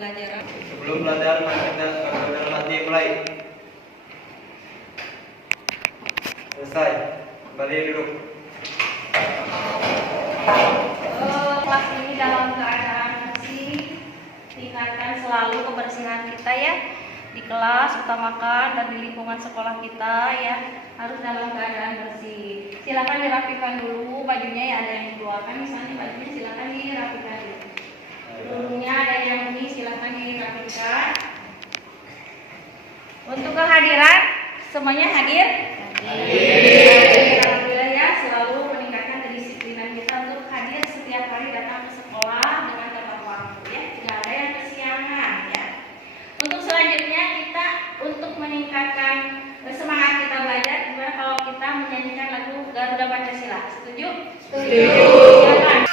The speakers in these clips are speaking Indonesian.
pembelajaran. Sebelum pelajaran kita dalam hati mulai. Selesai. Kembali duduk. Kelas ini dalam keadaan bersih. Tingkatkan selalu kebersihan kita ya. Di kelas utamakan dan di lingkungan sekolah kita ya harus dalam keadaan bersih. Silakan dirapikan dulu bajunya ya, ada yang dikeluarkan misalnya bajunya silakan dirapikan dulu. Dulunya ada yang ini silakan dirapikan. Untuk kehadiran semuanya hadir? Alhamdulillah ya, selalu meningkatkan kedisiplinan kita untuk hadir setiap hari datang ke sekolah dengan tepat waktu ya. Tidak ada yang kesiangan ya. Untuk selanjutnya kita untuk meningkatkan semangat kita belajar, gimana kalau kita menyanyikan lagu Garuda Pancasila? Setuju? Setuju. Silakan.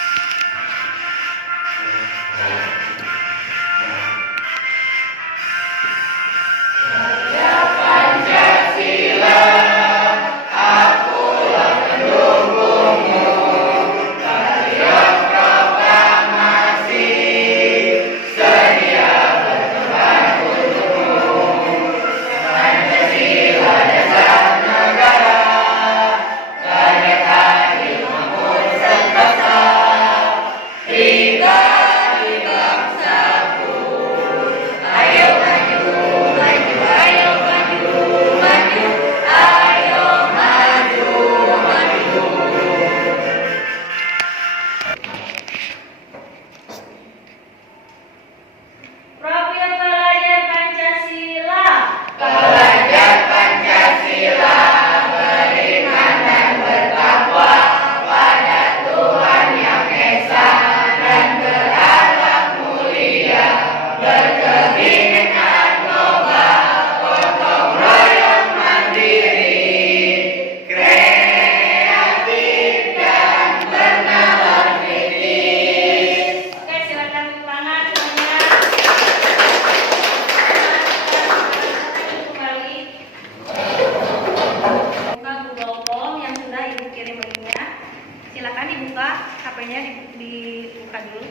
Silakan dibuka, HP-nya dibuka dulu.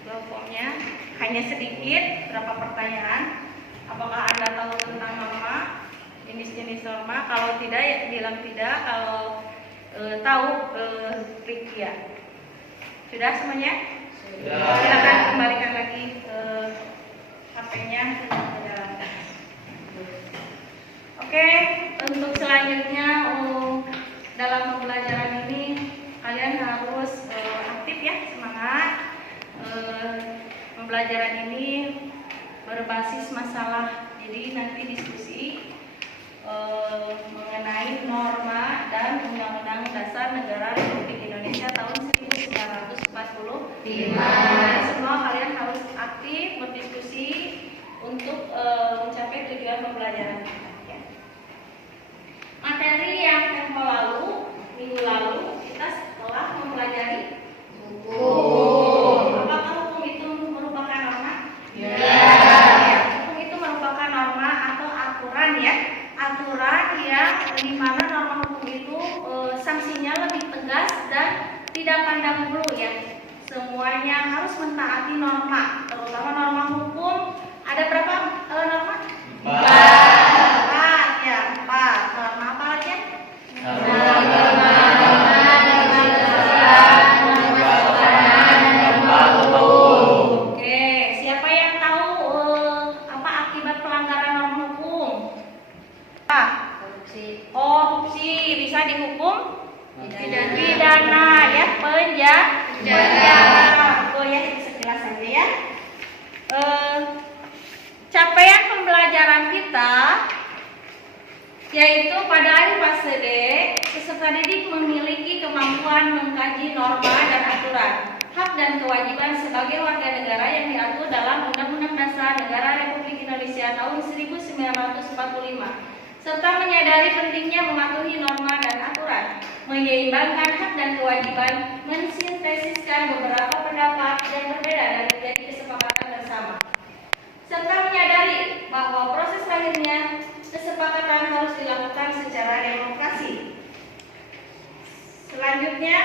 Google Form-nya hanya sedikit, berapa pertanyaan. Apakah Anda tahu tentang norma, jenis-jenis norma? Kalau tidak, ya bilang tidak. Kalau tahu, klik ya. Sudah semuanya? Sudah. Silakan kembalikan lagi ke HP-nya. Oke, untuk selanjutnya dalam pembelajaran ini kalian harus aktif ya, semangat. Pembelajaran ini berbasis masalah, jadi nanti diskusi mengenai norma dan Undang-Undang Dasar Negara Republik Indonesia tahun 1945. Semua kalian harus aktif berdiskusi untuk mencapai tujuan pembelajaran kita. Materi yang minggu lalu kita telah mempelajari hukum. Apakah hukum itu merupakan norma? Ya. Hukum itu merupakan norma atau aturan ya. Aturan yang dimana norma hukum itu sanksinya lebih tegas dan tidak pandang bulu ya. Semuanya harus mentaati norma, terutama norma hukum. Ada berapa norma? 4. Korupsi bisa dihukum pidana ya, penjara. Oh ya, sekilas saja ya. Capaian pembelajaran kita yaitu pada akhir fase D, peserta didik memiliki kemampuan mengkaji norma dan aturan, hak dan kewajiban sebagai warga negara yang diatur dalam Undang-Undang Dasar Negara Republik Indonesia tahun 1945, serta menyadari pentingnya mematuhi norma dan aturan, menyeimbangkan hak dan kewajiban, mensintesiskan beberapa pendapat yang berbeda dan menjadi kesepakatan bersama, serta menyadari bahwa proses lahirnya kesepakatan harus dilakukan secara demokrasi. Selanjutnya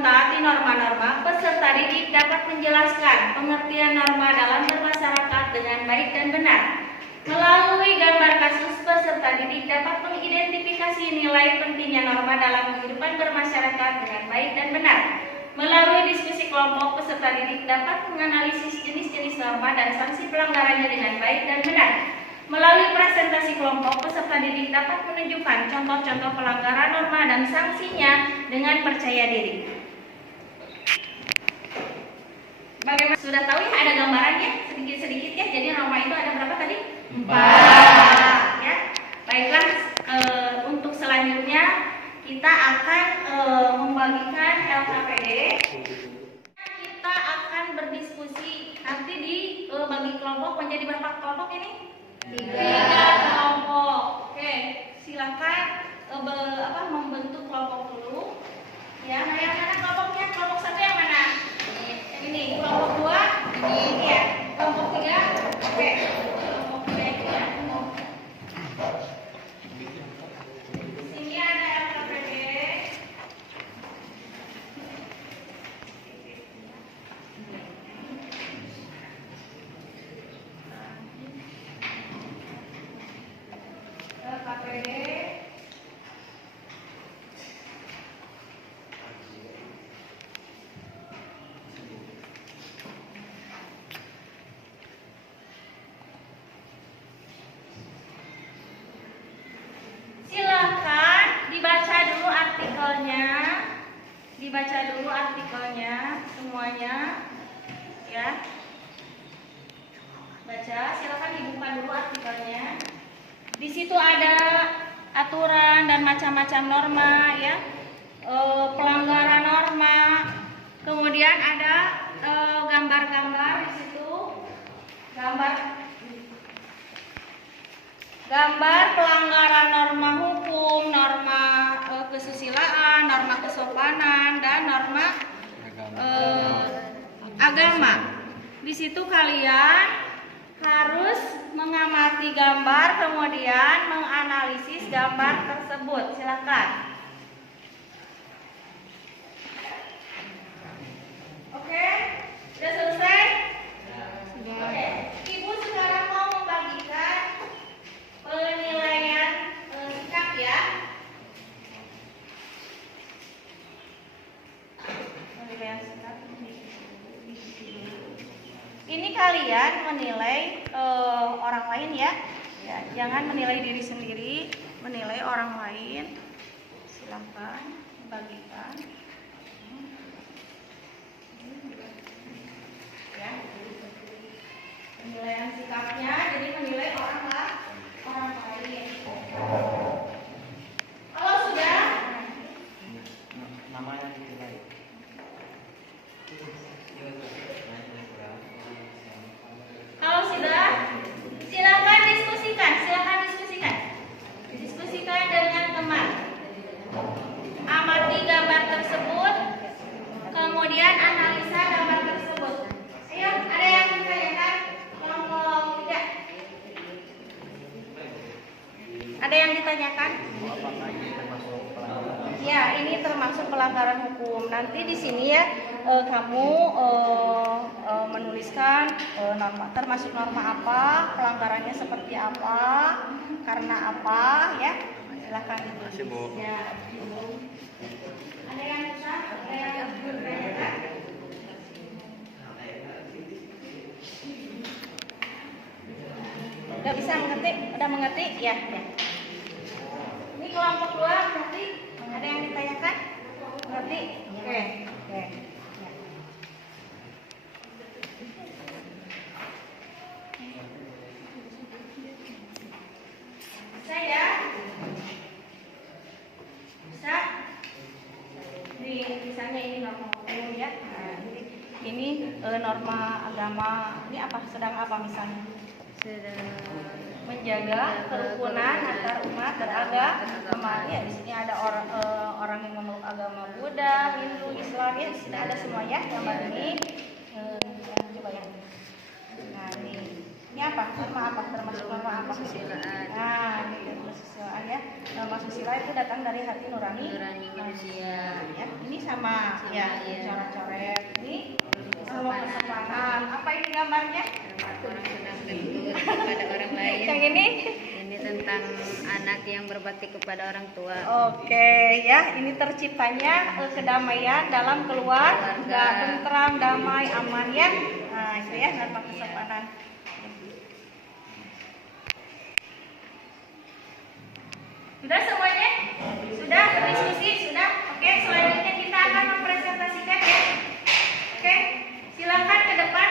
mentaati norma-norma, peserta didik dapat menjelaskan pengertian norma dalam bermasyarakat dengan baik dan benar. Melalui gambar kasus, peserta didik dapat mengidentifikasi nilai pentingnya norma dalam kehidupan bermasyarakat dengan baik dan benar. Melalui diskusi kelompok, peserta didik dapat menganalisis jenis-jenis norma dan sanksi pelanggarannya dengan baik dan benar. Melalui presentasi kelompok, peserta didik dapat menunjukkan contoh-contoh pelanggaran norma dan sanksinya dengan percaya diri. Bagaimana? Sudah tahu ya, ada gambarannya sedikit-sedikit ya. Jadi norma itu ada berapa tadi? 4. Ya. Baiklah, untuk selanjutnya kita akan membagikan LKPD. Kita akan berdiskusi nanti bagi kelompok menjadi berapa kelompok ini? 3 kelompok. Oke, silakan membentuk kelompok dulu. Ya, nah yang mana kelompoknya? Kelompok 1 yang mana? Yang ini. Kelompok 2 ini ya. Kelompok 3. Oke. Kelompok 3 ya. Sini ada LKPD. Silakan dibaca dulu artikelnya, semuanya, ya. Baca, silakan dibuka dulu artikelnya. Di situ ada aturan dan macam-macam norma, ya. Pelanggaran norma. Kemudian ada gambar-gambar di situ. Gambar pelanggaran norma hukum, norma kesusilaan, norma kesopanan, dan norma agama. Di situ kalian harus mengamati gambar, kemudian menganalisis gambar tersebut. Silakan. Oke, sudah selesai? Oke, Ibu sekarang mau membagikan penilaian sikap ya. Penilaian sikap. Ini kalian menilai orang lain ya. Ya, jangan menilai diri sendiri, menilai orang lain. Silakan bagikan. Ya. Penilaian sikapnya, jadi menilai orang lain. Kalau sudah, namanya ditilai. kalau sudah, silakan diskusikan. Diskusikan dengan teman. Amati gambar tersebut, kemudian analisa gambar tersebut. Ayo, ada yang ditanyakan? Kelompok 3. Ada yang ditanyakan? Ya, ini termasuk pelanggaran hukum. Nanti di sini ya kamu menuliskan norma, termasuk norma apa, pelanggarannya seperti apa, karena apa, ya. Silakan. Masih, Bu. Ya. Ada yang bisa? Ada yang ditanyakan? Udah bisa mengerti? Udah mengerti? Ya. Ini kelompok 2 mengerti? Ada yang ditanyakan? Mengerti? Oke. Ya. Bisa ya? Bisa? Misalnya ini norma hukum ya. Nah, ini norma agama. Ini apa? Sedang apa misalnya? Menjaga kerukunan antar umat beragama. Ya, di sini ada orang yang memeluk agama Buddha, Hindu, Islam ya. Di sini ada semua ya gambar ini. Coba ya. Nah, ini apa? Norma apa? Termasuk norma apa? Nah, ini kesusilaan ya. Norma susila itu datang dari hati nurani manusia. Ya, ini sama ya, ya. coret-coret. Ini norma kesopanan. Apa ini gambarnya? Orang sedang gendut kepada orang lain. Yang ini? Ini tentang anak yang berbakti kepada orang tua. Oke, ya, ini terciptanya kedamaian dalam keluarga, tentram, damai, aman ya. Nah, itu ya norma kesopanan. Sudah semuanya? Sudah berdiskusi? Sudah? Oke, selanjutnya kita akan mempresentasikan ya. Oke, silakan ke depan.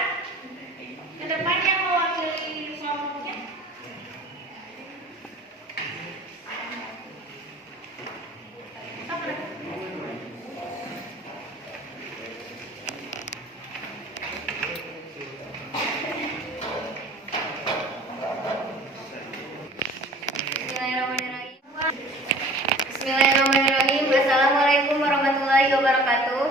Ke depan yang mewakili kelompoknya. Bismillahirrahmanirrahim. Assalamualaikum warahmatullahi wabarakatuh.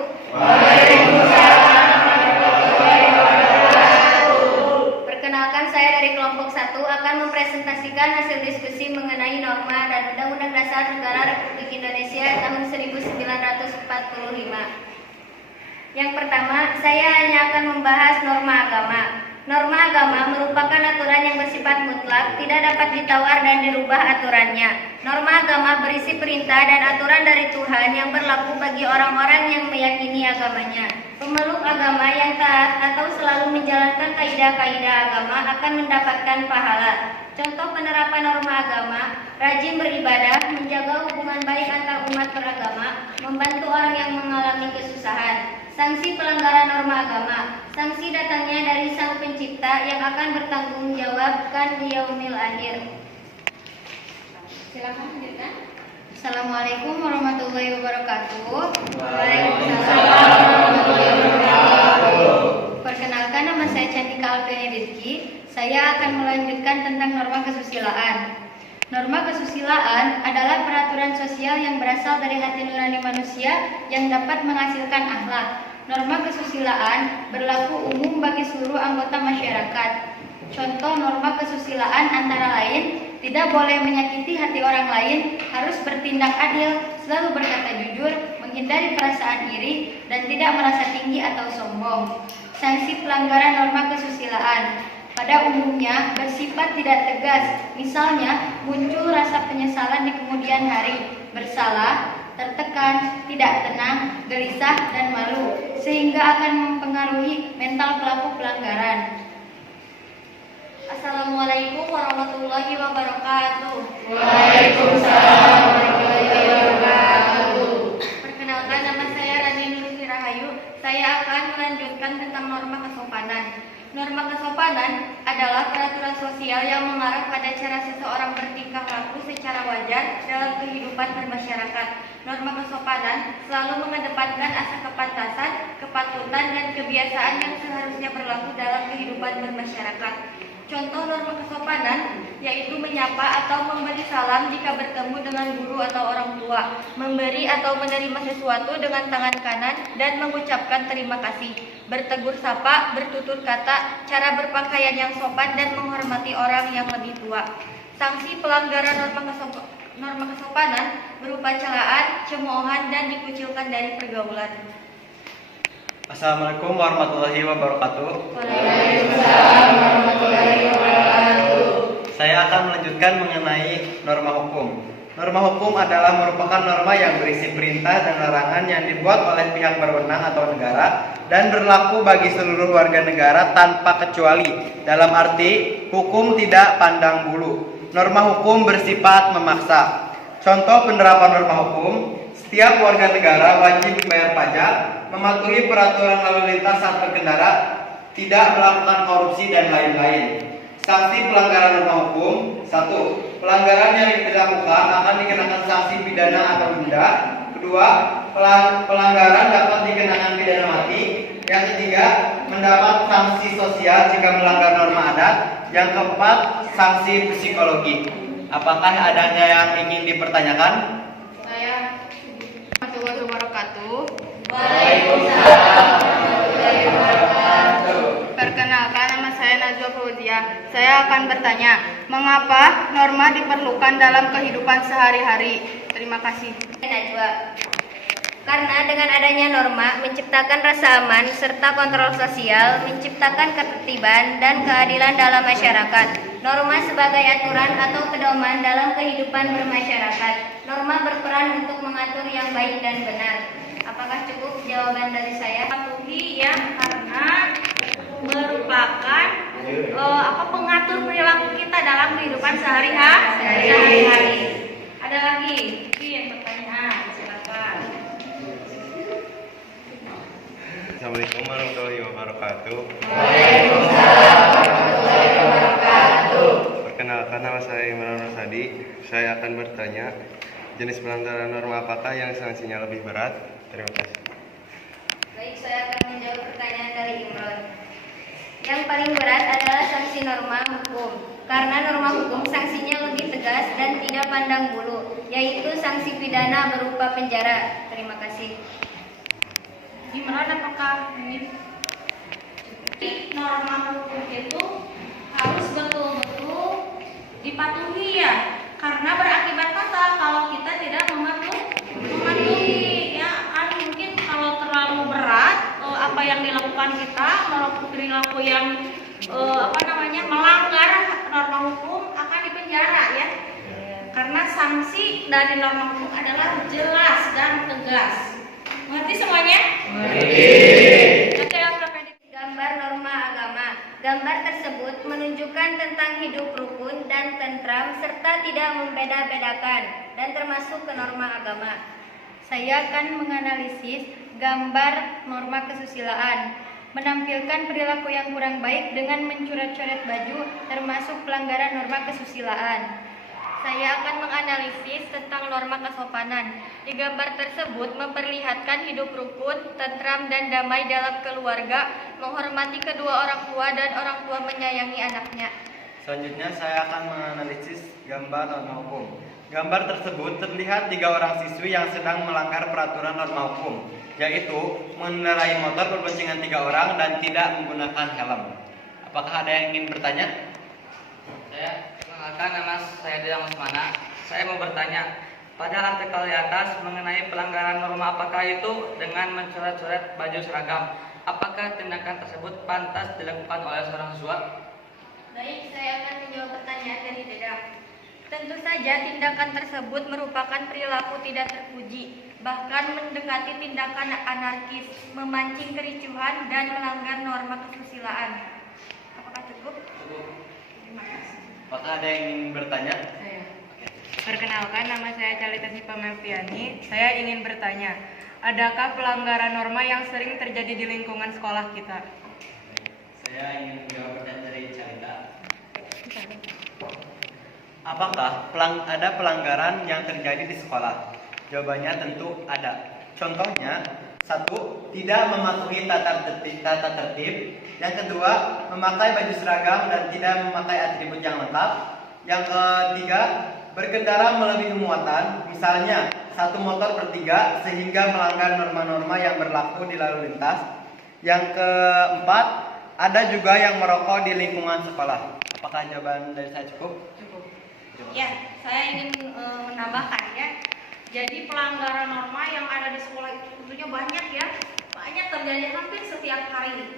Perkenalkan, saya dari kelompok 1 akan mempresentasikan hasil diskusi mengenai norma dan Undang-Undang Dasar Negara Republik Indonesia tahun 1945. Yang pertama, saya hanya akan membahas norma agama. Norma agama merupakan aturan yang bersifat mutlak, tidak dapat ditawar dan dirubah aturannya. Norma agama berisi perintah dan aturan dari Tuhan yang berlaku bagi orang-orang yang meyakini agamanya. Pemeluk agama yang taat atau selalu menjalankan kaidah-kaidah agama akan mendapatkan pahala. Contoh penerapan norma agama: rajin beribadah, menjaga hubungan baik antar umat beragama, membantu orang yang mengalami kesusahan. Sanksi pelanggaran norma agama: sanksi datangnya dari Sang Pencipta yang akan bertanggung jawabkan di yaumil akhir. Silakan lanjutkan. Assalamualaikum warahmatullahi wabarakatuh. Waalaikumsalam warahmatullahi wabarakatuh. Perkenalkan, nama saya Cantika Alfiani Rizky. Saya akan melanjutkan tentang norma kesusilaan. Norma kesusilaan adalah peraturan sosial yang berasal dari hati nurani manusia yang dapat menghasilkan akhlak. Norma kesusilaan berlaku umum bagi seluruh anggota masyarakat. Contoh norma kesusilaan antara lain: tidak boleh menyakiti hati orang lain, harus bertindak adil, selalu berkata jujur, menghindari perasaan iri, dan tidak merasa tinggi atau sombong. Sanksi pelanggaran norma kesusilaan pada umumnya bersifat tidak tegas, misalnya muncul rasa penyesalan di kemudian hari, bersalah, tertekan, tidak tenang, gelisah, dan malu, sehingga akan mempengaruhi mental pelaku pelanggaran. Assalamualaikum warahmatullahi wabarakatuh. Waalaikumsalam warahmatullahi wabarakatuh. Perkenalkan, nama saya Rani Nursi Rahayu. Saya akan melanjutkan tentang norma kesopanan. Norma kesopanan adalah peraturan sosial yang mengarah pada cara seseorang bertingkah laku secara wajar dalam kehidupan bermasyarakat. Norma kesopanan selalu mengedepankan asa kepantasan, kepatutan, dan kebiasaan yang seharusnya berlaku dalam kehidupan bermasyarakat. Contoh norma kesopanan yaitu menyapa atau memberi salam jika bertemu dengan guru atau orang tua, memberi atau menerima sesuatu dengan tangan kanan dan mengucapkan terima kasih, bertegur sapa, bertutur kata, cara berpakaian yang sopan, dan menghormati orang yang lebih tua. Sanksi pelanggaran norma kesopanan berupa celaan, cemoohan, dan dikucilkan dari pergaulan. Assalamualaikum warahmatullahi wabarakatuh. Waalaikumsalam warahmatullahi wabarakatuh. Saya akan melanjutkan mengenai norma hukum. Norma hukum adalah merupakan norma yang berisi perintah dan larangan yang dibuat oleh pihak berwenang atau negara dan berlaku bagi seluruh warga negara tanpa kecuali. Dalam arti, hukum tidak pandang bulu. Norma hukum bersifat memaksa. Contoh penerapan norma hukum: setiap warga negara wajib membayar pajak, mematuhi peraturan lalu lintas saat berkendara, tidak melakukan korupsi, dan lain-lain. Sanksi pelanggaran norma hukum: 1. Pelanggaran yang dilakukan akan dikenakan sanksi pidana atau denda. 2. Pelanggaran dapat dikenakan pidana mati. Yang ketiga, mendapat sanksi sosial jika melanggar norma adat. Yang keempat, sanksi psikologi. Apakah adanya yang ingin dipertanyakan? Saya warahmatullahi wabarakatuh. Waalaikumsalam warahmatullahi wabarakatuh. Perkenalkan, nama saya Najwa Fauzia Fauzia. Saya akan bertanya, mengapa norma diperlukan dalam kehidupan sehari-hari? Terima kasih. Najwa. Karena dengan adanya norma menciptakan rasa aman serta kontrol sosial, menciptakan ketertiban dan keadilan dalam masyarakat. Norma sebagai aturan atau pedoman dalam kehidupan bermasyarakat. Norma berperan untuk mengatur yang baik dan benar. Apakah cukup jawaban dari saya? Patuhi ya, karena merupakan pengatur perilaku kita dalam kehidupan sehari-hari. Ada lagi? Itu yang pertanyaan. Silakan. Assalamualaikum warahmatullahi wabarakatuh. Waalaikumsalam warahmatullahi wabarakatuh. Perkenalkan, nama saya Imran Rosadi. Saya akan bertanya, jenis pelanggaran norma apakah yang sanksinya lebih berat? Terima kasih. Baik, saya akan menjawab pertanyaan dari Imron. Yang paling berat adalah sanksi norma hukum. Karena norma hukum sanksinya lebih tegas dan tidak pandang bulu, yaitu sanksi pidana berupa penjara. Terima kasih. Imran, apakah ini norma hukum itu harus betul-betul dipatuhi ya? Karena berakibat fatal kalau kita tidak mematuhi ya, kan mungkin kalau terlalu berat apa yang dilakukan kita, perilaku yang melanggar norma hukum akan dipenjara ya. Karena sanksi dari norma hukum adalah jelas dan tegas. Mengerti semuanya? Gambar norma agama. Gambar tersebut menunjukkan tentang hidup rukun dan tentram serta tidak membeda-bedakan dan termasuk ke norma agama. Saya akan menganalisis gambar norma kesusilaan, menampilkan perilaku yang kurang baik dengan mencoret-coret baju, termasuk pelanggaran norma kesusilaan. Saya akan menganalisis tentang norma kesopanan. Di gambar tersebut memperlihatkan hidup rukun, tentram, dan damai dalam keluarga, menghormati kedua orang tua dan orang tua menyayangi anaknya. Selanjutnya saya akan menganalisis gambar norma hukum. Gambar tersebut terlihat 3 orang siswi yang sedang melanggar peraturan norma hukum, yaitu mengendarai motor berboncengan 3 orang dan tidak menggunakan helm. Apakah ada yang ingin bertanya? Perkenalkan, nama saya Dilang Usmana. Saya mau bertanya, pada artikel di atas mengenai pelanggaran norma apakah itu dengan mencoret-coret baju seragam, apakah tindakan tersebut pantas dilakukan oleh seorang siswa? Baik, saya akan menjawab pertanyaan dari Dedang. Tentu saja tindakan tersebut merupakan perilaku tidak terpuji, bahkan mendekati tindakan anarkis, memancing kericuhan, dan melanggar norma kesusilaan. Apakah cukup? Terima kasih. Apakah ada yang ingin bertanya? Perkenalkan, nama saya Calita Sipa Melviani. Saya ingin bertanya, adakah pelanggaran norma yang sering terjadi di lingkungan sekolah kita? Saya ingin menjawab pertanyaan dari Calita. Apakah ada pelanggaran yang terjadi di sekolah? Jawabannya tentu ada. Contohnya, 1. Tidak mematuhi tata tertib. Yang kedua, memakai baju seragam dan tidak memakai atribut yang lengkap. Yang ketiga, berkendara melebihi muatan, misalnya 1 motor per 3 sehingga melanggar norma-norma yang berlaku di lalu lintas. Yang keempat, ada juga yang merokok di lingkungan sekolah. Apakah jawaban dari saya cukup? Ya, saya ingin menambahkan ya. Jadi pelanggaran norma yang ada di sekolah itu tentunya banyak ya. Banyak terjadi hampir setiap hari.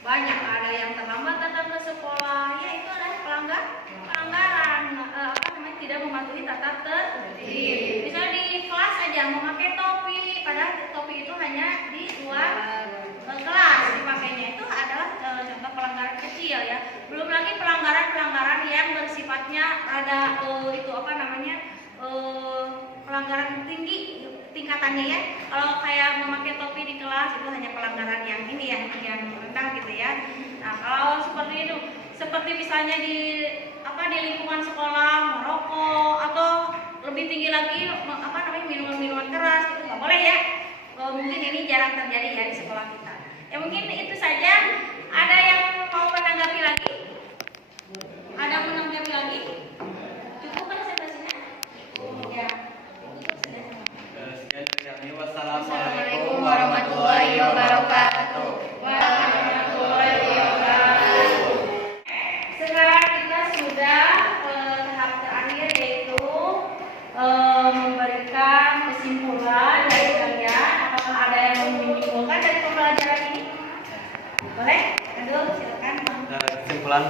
Banyak, ada yang terlambat datang ke sekolah. Ya, itu adalah pelanggaran tidak mematuhi tata tertib. Misalnya di kelas aja memakai topi, padahal topi itu hanya di luar kelas dipakainya. Itu adalah contoh pelanggaran kecil ya. Belum lagi pelanggaran-pelanggaran yang bersifatnya ada pelanggaran tinggi tingkatannya ya. Kalau kayak memakai topi di kelas itu hanya pelanggaran yang ini ya, yang rendah gitu ya. Nah, kalau seperti itu, seperti misalnya di lingkungan sekolah merokok atau lebih tinggi lagi minuman-minuman keras itu nggak boleh ya. Mungkin ini jarang terjadi ya di sekolah kita. Ya mungkin itu saja. Ada yang mau menanggapi lagi? Ada menanggapi lagi? Cukup presentasinya? Ya. Wassalamualaikum warahmatullahi wabarakatuh. Warahmatullahi wabarakatuh.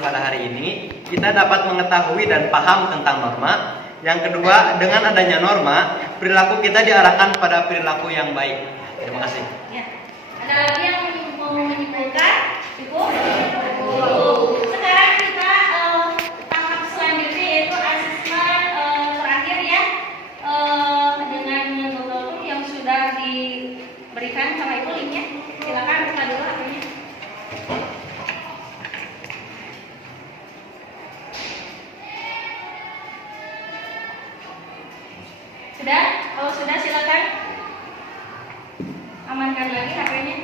pada hari ini, kita dapat mengetahui dan paham tentang norma. Yang kedua, dengan adanya norma, perilaku kita diarahkan pada perilaku yang baik. Terima kasih. Ya. Ada lagi yang mau menyimpulkan? Ibu? Sekarang kita tahap selanjutnya yaitu asesmen terakhir ya, dengan metode yang sudah diberikan sama Ibu linknya. Silakan buka dulu HP-nya. Sudah? Kalau sudah silakan amankan lagi HP-nya.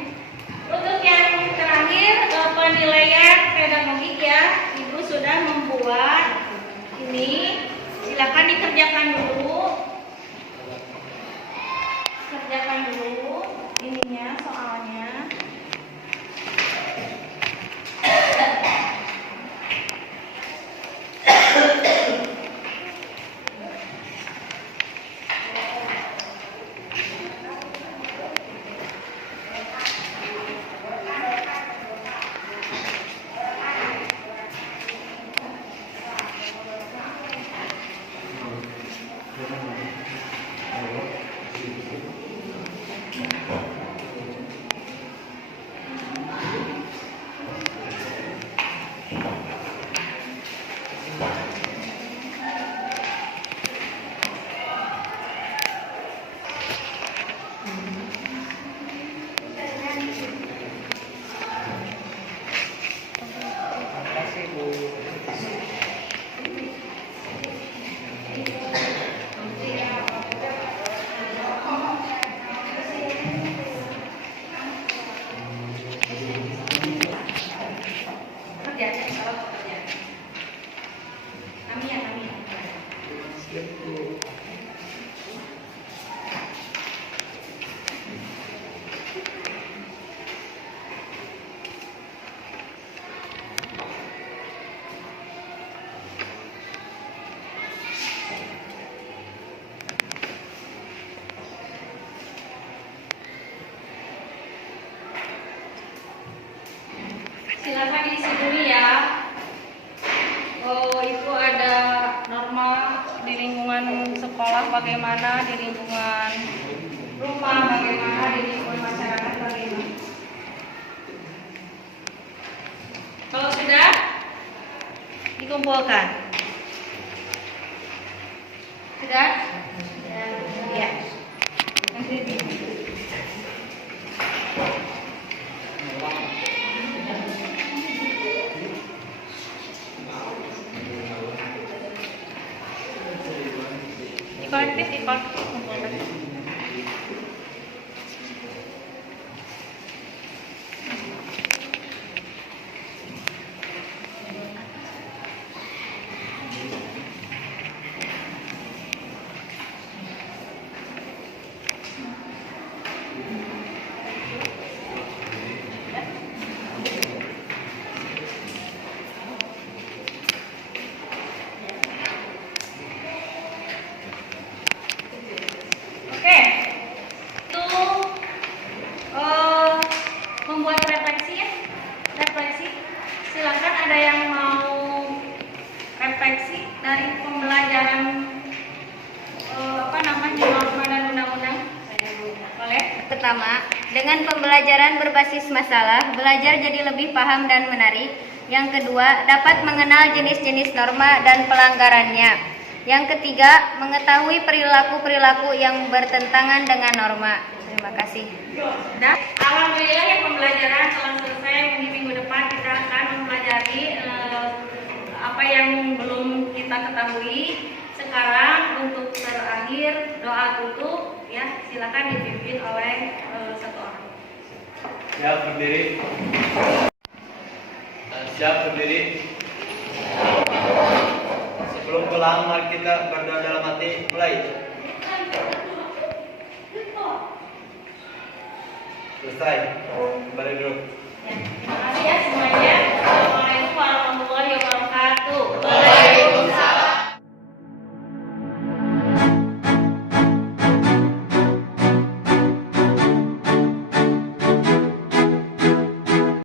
Untuk yang terakhir penilaian pedagogik ya, Ibu sudah membuat ini. Silakan dikerjakan dulu. Kerjakan dulu ininya soalnya. Silakan diisi dulu ya. Oh, itu ada norma di lingkungan sekolah bagaimana, di lingkungan rumah bagaimana, di lingkungan masyarakat bagaimana. Kalau sudah dikumpulkan. Sudah? Ya. Kolektif kumpulkan. Oke, itu membuat refleksi ya, refleksi. Silakan ada yang mau refleksi dari pembelajaran norma dan undang-undang. Boleh? Pertama, dengan pembelajaran berbasis masalah, belajar jadi lebih paham dan menarik. Yang kedua, dapat mengenal jenis-jenis norma dan pelanggarannya. Yang ketiga, mengetahui perilaku-perilaku yang bertentangan dengan norma. Terima kasih. Dan alhamdulillah ya pembelajaran telah selesai. Mungkin minggu depan kita akan mempelajari apa yang belum kita ketahui. Sekarang untuk terakhir doa tutup ya, silakan dipimpin oleh satu orang. Siap berdiri. Siap berdiri. Sebelum pulang, mari kita berdoa dalam hati. Mulai. Selesai. Kembali dulu.